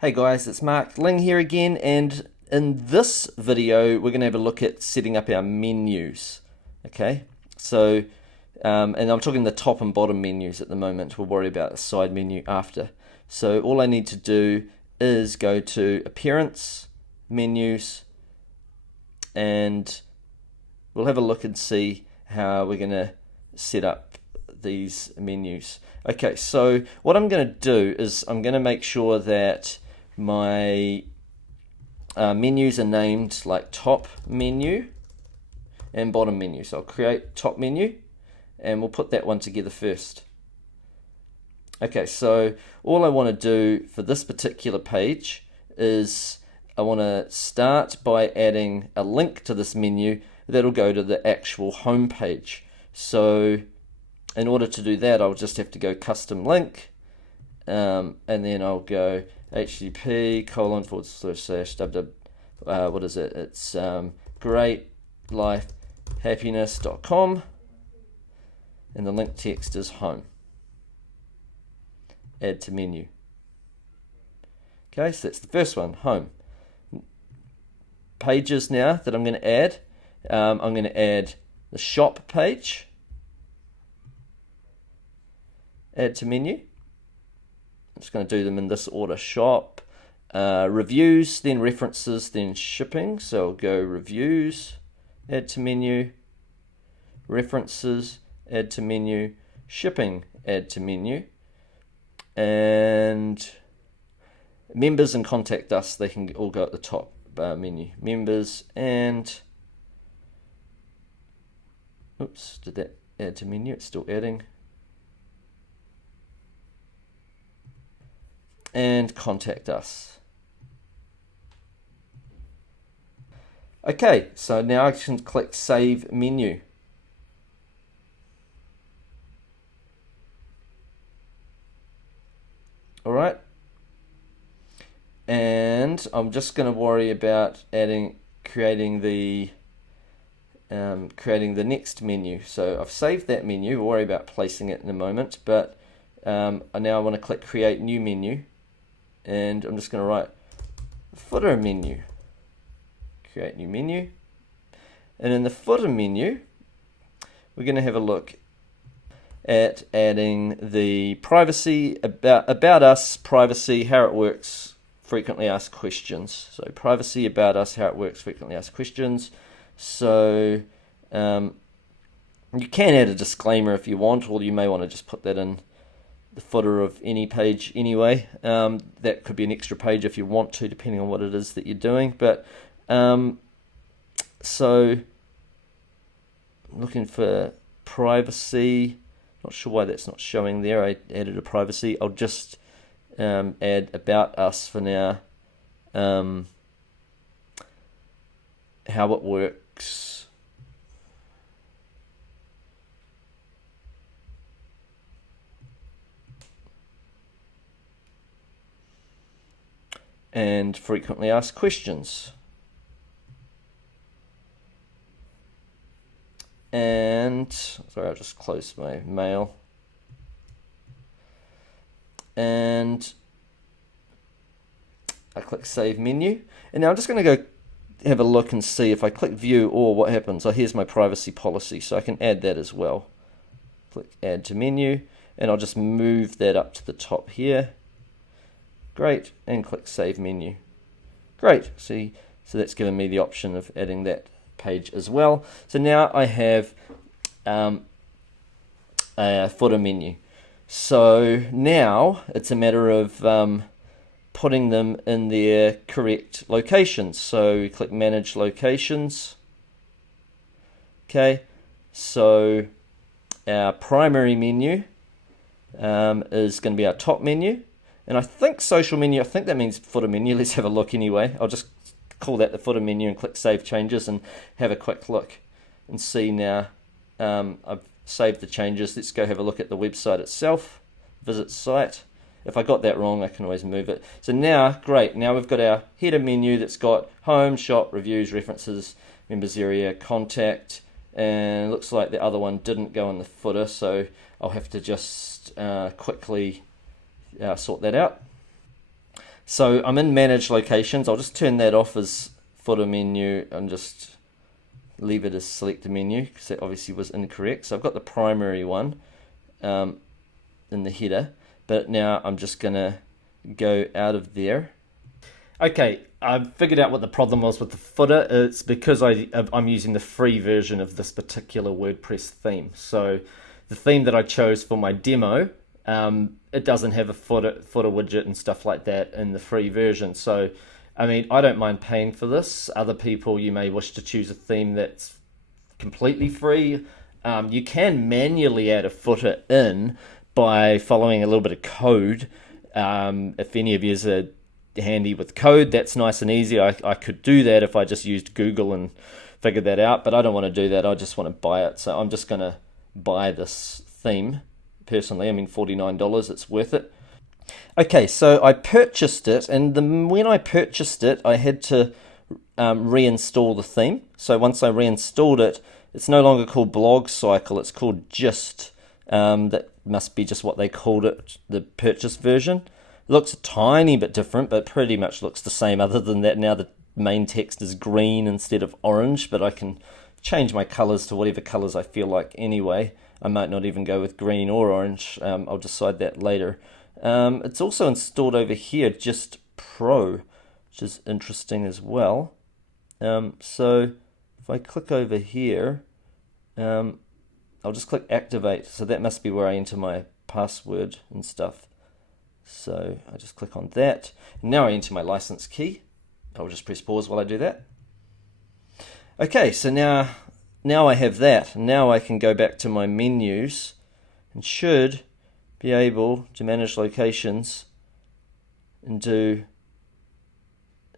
Hey guys, it's Mark Ling here again, and in this video we're going to have a look at setting up our menus. Okay, so and I'm talking the top and bottom menus at the moment. We'll worry about the side menu after. So all I need to do is go to Appearance, Menus, and we'll have a look and see how we're going to set up these menus. Okay, so what I'm going to do is I'm going to make sure that my menus are named like top menu and bottom menu. So I'll create top menu and we'll put that one together first. Okay, so all I want to do for this particular page is I want to start by adding a link to this menu that'll go to the actual home page. So in order to do that, I'll just have to go custom link, and then I'll go http://www, what is it? It's greatlifehappiness.com, and the link text is home. Add to menu. Okay, so that's the first one, home. Pages now that I'm going to add. I'm going to add the shop page. Add to menu. I'm just going to do them in this order: shop, reviews, then references, then shipping. So I'll go reviews, add to menu, references, add to menu, shipping, add to menu, and members and contact us, they can all go at the top menu. Members and, oops, did that add to menu? It's still adding. And contact us. Okay, so now I can click Save Menu. All right, and I'm just going to worry about creating the next menu. So I've saved that menu. We'll worry about placing it in a moment, but now I want to click Create New Menu. And I'm just going to write footer menu, create new menu, and in the footer menu we're going to have a look at adding the privacy, about us, privacy, how it works, frequently asked questions. So privacy, about us, how it works, frequently asked questions. So you can add a disclaimer if you want, or you may want to just put that in the footer of any page anyway. That could be an extra page if you want to, depending on what it is that you're doing. But so looking for privacy, not sure why that's not showing there. I added a privacy. I'll just add about us for now, how it works. And frequently asked questions. And, sorry, I'll just close my mail. And I click Save Menu. And now I'm just going to go have a look and see if I click View or what happens. Oh, here's my privacy policy, so I can add that as well. Click Add to Menu, and I'll just move that up to the top here. Great, and click Save Menu. Great, see, so that's given me the option of adding that page as well. So now I have a footer menu. So now it's a matter of putting them in their correct locations. So we click Manage Locations. Okay, so our primary menu is going to be our top menu. And I think social menu, I think that means footer menu. Let's have a look anyway. I'll just call that the footer menu and click Save Changes and have a quick look and see now. I've saved the changes. Let's go have a look at the website itself. Visit site. If I got that wrong, I can always move it. So now, great. Now we've got our header menu that's got home, shop, reviews, references, members area, contact, and it looks like the other one didn't go in the footer, so I'll have to just quickly sort that out. So I'm in manage locations. I'll just turn that off as footer menu and just leave it as select menu because that obviously was incorrect. So I've got the primary one in the header, but now I'm just gonna go out of there. Okay, I've figured out what the problem was with the footer. It's because I'm using the free version of this particular WordPress theme. So the theme that I chose for my demo, it doesn't have a footer widget and stuff like that in the free version. So I mean, I don't mind paying for this. Other people, you may wish to choose a theme that's completely free. You can manually add a footer in by following a little bit of code. If any of you are handy with code, that's nice and easy. I could do that if I just used Google and figured that out, but I don't want to do that. I just want to buy it. So I'm just going to buy this theme personally. I mean, $49, it's worth it. Okay, so I purchased it, and when I purchased it, I had to reinstall the theme. So once I reinstalled it, it's no longer called Blog Cycle, it's called Gist. That must be just what they called it, the purchase version. It looks a tiny bit different, but pretty much looks the same. Other than that, now the main text is green instead of orange, but I can change my colors to whatever colors I feel like anyway. I might not even go with green or orange. I'll decide that later. It's also installed over here, Gist Pro, which is interesting as well. So if I click over here, I'll just click activate. So that must be where I enter my password and stuff. So I just click on that. Now I enter my license key. I'll just press pause while I do that. Okay, so now I have that. Now I can go back to my menus and should be able to manage locations and do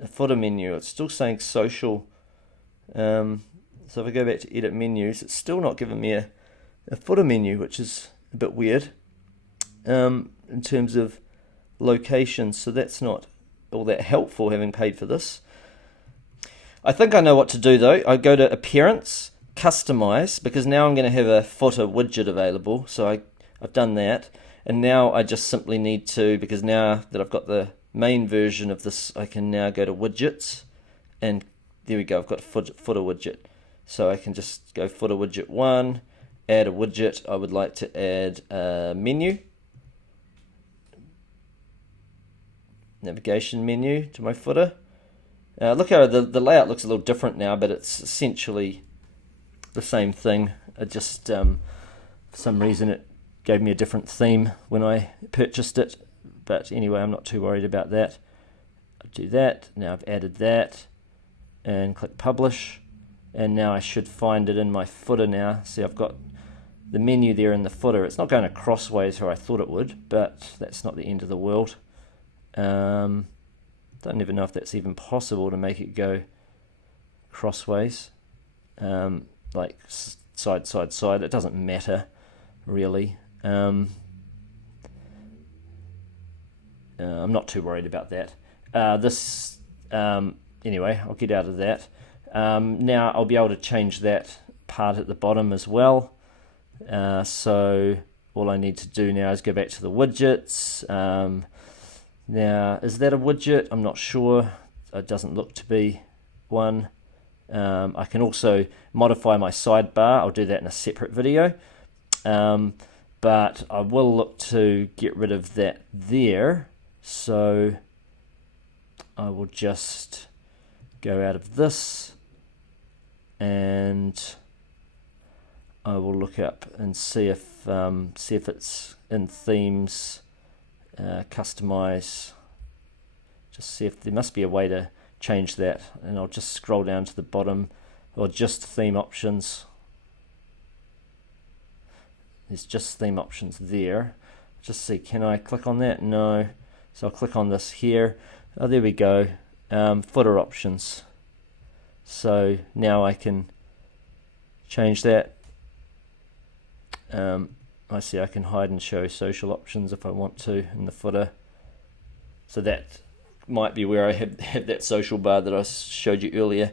a footer menu. It's still saying social. So if I go back to edit menus, it's still not giving me a footer menu, which is a bit weird in terms of locations. So that's not all that helpful, having paid for this. I think I know what to do though. I go to Appearance, Customize, because now I'm going to have a footer widget available. So I've done that. And now I just simply need to, because now that I've got the main version of this, I can now go to widgets, and there we go, I've got a footer widget. So I can just go footer widget 1, add a widget. I would like to add a menu, navigation menu to my footer. Look how the layout looks a little different now, but it's essentially the same thing. It just, for some reason, it gave me a different theme when I purchased it, but anyway, I'm not too worried about that. I'll do that. Now I've added that and click publish, and now I should find it in my footer now. See, I've got the menu there in the footer. It's not going crossways where I thought it would, but that's not the end of the world. Don't even know if that's even possible to make it go crossways, like side, side, side. It doesn't matter really. I'm not too worried about that. Anyway, I'll get out of that. Now I'll be able to change that part at the bottom as well. So all I need to do now is go back to the widgets. Now, is that a widget? I'm not sure. It doesn't look to be one. I can also modify my sidebar. I'll do that in a separate video. But I will look to get rid of that there. So I will just go out of this, and I will look up and see if it's in themes, customize, just see if there must be a way to change that, and I'll just scroll down to the bottom, or just theme options. There's just theme options there. Just see, can I click on that? No. So I'll click on this here. Oh, there we go. Footer options. So now I can change that. I see I can hide and show social options if I want to in the footer. So that might be where I have that social bar that I showed you earlier.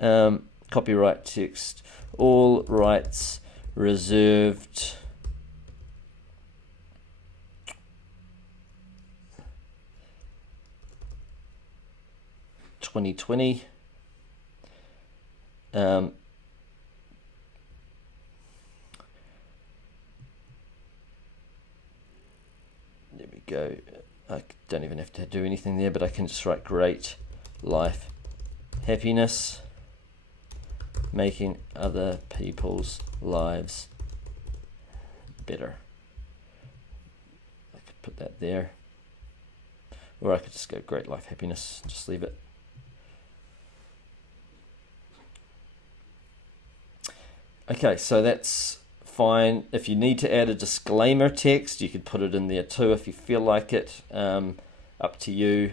Copyright text, all rights reserved. 2020. There we go. I don't even have to do anything there, but I can just write great life happiness, making other people's lives better. I could put that there. Or I could just go great life happiness, just leave it. Okay, so that's fine. If you need to add a disclaimer text, you could put it in there too if you feel like it. Up to you.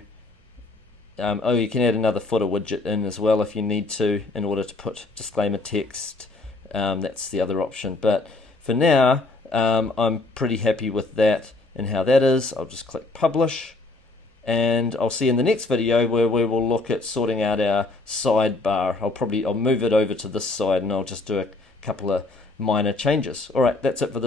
Oh, you can add another footer widget in as well if you need to in order to put disclaimer text. That's the other option. But for now, I'm pretty happy with that and how that is. I'll just click publish. And I'll see you in the next video where we will look at sorting out our sidebar. I'll move it over to this side and I'll just do a couple of minor changes. All right, that's it for this